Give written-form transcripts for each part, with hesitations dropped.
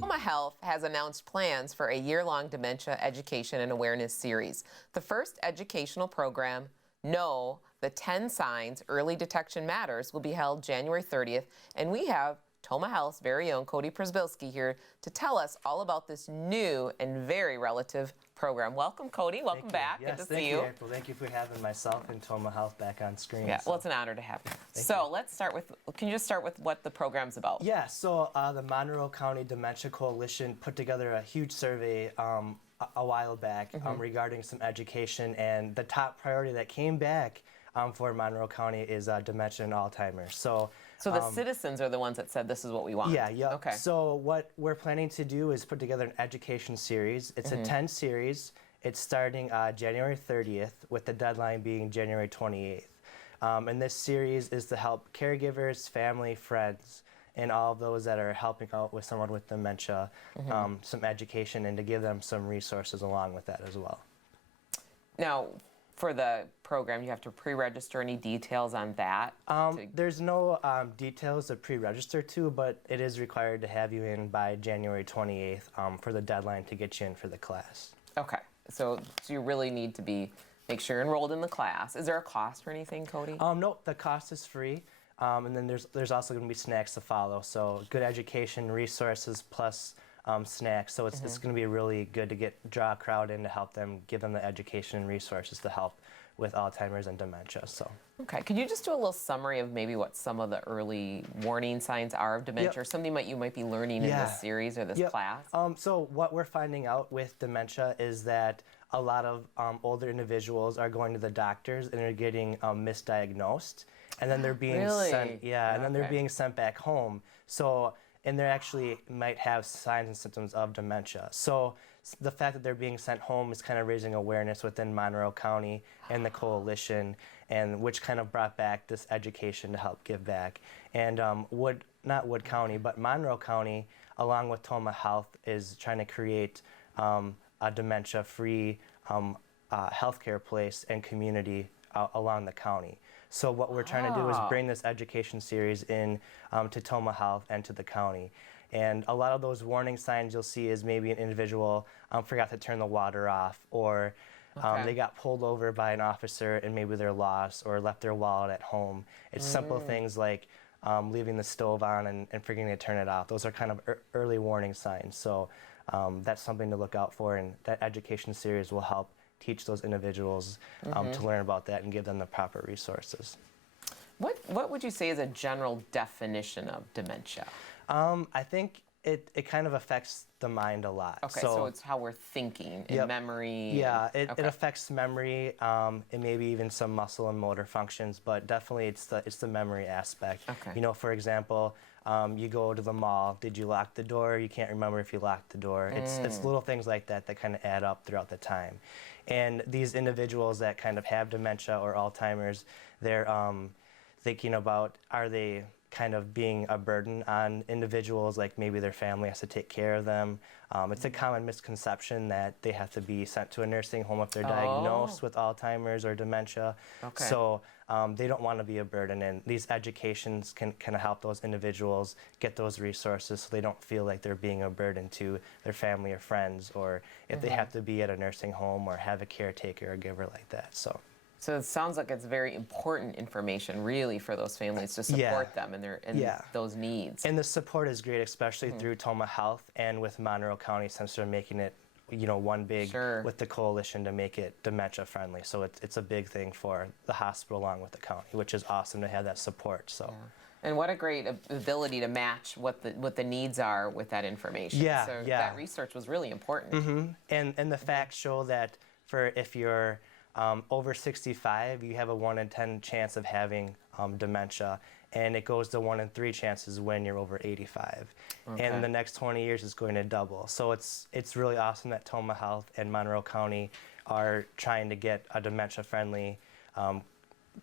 Tomah Health has announced plans for a year-long dementia education and awareness series. The first educational program, Know the 10 Signs Early Detection Matters, will be held January 30th, and we have Tomah Health's very own Cody Przybylski here to tell us all about this new and very relative program. Welcome, Cody. Welcome back. Yes, good to see you. April. Thank you for having myself and Tomah Health back on screen. Yeah, well, it's an honor to have you. Let's start with, can you just start with what the program's about? Yeah, so the Monroe County Dementia Coalition put together a huge survey a while back regarding some education, and the top priority that came back for Monroe County is dementia and Alzheimer's. So the citizens are the ones that said this is what we want. Yeah. Okay. So what we're planning to do is put together an education series. It's a 10 series. It's starting January 30th with the deadline being January 28th. And this series is to help caregivers, family, friends, and all of those that are helping out with someone with dementia some education, and to give them some resources along with that as well. Now, for the program, you have to pre-register. Any details on that? There's no details to pre-register to, but it is required to have you in by January 28th for the deadline to get you in for the class. Okay, so you really need to make sure you're enrolled in the class. Is there a cost or anything, Cody? No, the cost is free, and then there's also going to be snacks to follow. So good education, resources, plus snacks. So it's going to be really good to draw a crowd in to help them, give them the education and resources to help with Alzheimer's and dementia. So. Okay. Could you just do a little summary of maybe what some of the early warning signs are of dementia, or something that you might be learning in this series or this class? So what we're finding out with dementia is that a lot of older individuals are going to the doctors and are getting misdiagnosed, and then they're being sent. Yeah, and then they're being sent back home. So. And they actually might have signs and symptoms of dementia. So the fact that they're being sent home is kind of raising awareness within Monroe County and the coalition, and which kind of brought back this education to help give back. And not Wood County, but Monroe County, along with Tomah Health, is trying to create a dementia-free healthcare place and community along the county. So what we're trying to do is bring this education series in to Tomah Health and to the county. And a lot of those warning signs you'll see is maybe an individual forgot to turn the water off, or they got pulled over by an officer and maybe they're lost, or left their wallet at home. It's simple things like leaving the stove on and forgetting to turn it off. Those are kind of early warning signs. So that's something to look out for, and that education series will help teach those individuals to learn about that and give them the proper resources. What would you say is a general definition of dementia? I think it kind of affects the mind a lot. Okay, so it's how we're thinking and memory. Yeah, it affects memory and maybe even some muscle and motor functions, but definitely it's the memory aspect. Okay. You know, for example, you go to the mall, did you lock the door? You can't remember if you locked the door. It's little things like that that kind of add up throughout the time. And these individuals that kind of have dementia or Alzheimer's, they're thinking about, are they kind of being a burden on individuals, like maybe their family has to take care of them. It's a common misconception that they have to be sent to a nursing home if they're diagnosed with Alzheimer's or dementia. Okay. So they don't want to be a burden, and these educations can kind of help those individuals get those resources so they don't feel like they're being a burden to their family or friends, or if they have to be at a nursing home or have a caretaker or giver like that. So it sounds like it's very important information, really, for those families to support them and those needs. And the support is great, especially through Tomah Health and with Monroe County, since they're making it, one big with the coalition to make it dementia friendly. So it's a big thing for the hospital along with the county, which is awesome to have that support. So. Yeah. And what a great ability to match what the needs are with that information. So that research was really important. And the facts show that if you're over 65, you have a 1 in 10 chance of having dementia, and it goes to 1 in 3 chances when you're over 85. And in the next 20 years, it's going to double. So it's really awesome that Tomah Health and Monroe County are trying to get a dementia-friendly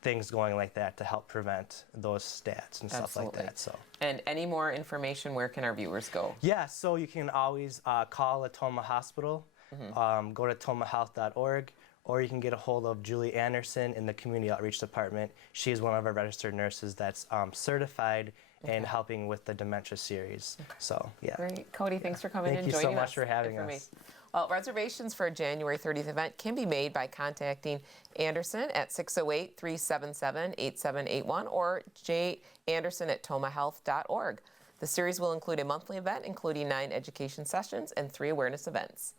things going like that to help prevent those stats and stuff like that. So. And any more information, where can our viewers go? Yeah, so you can always call the Tomah Hospital, go to tomahhealth.org, or you can get a hold of Julie Anderson in the Community Outreach Department. She is one of our registered nurses that's certified and helping with the dementia series. So, yeah. Great. Cody, thanks for coming Thank and you joining us. so much for having us. Well, reservations for a January 30th event can be made by contacting Anderson at 608-377-8781 or janderson@tomahhealth.org. The series will include a monthly event, including 9 education sessions and 3 awareness events.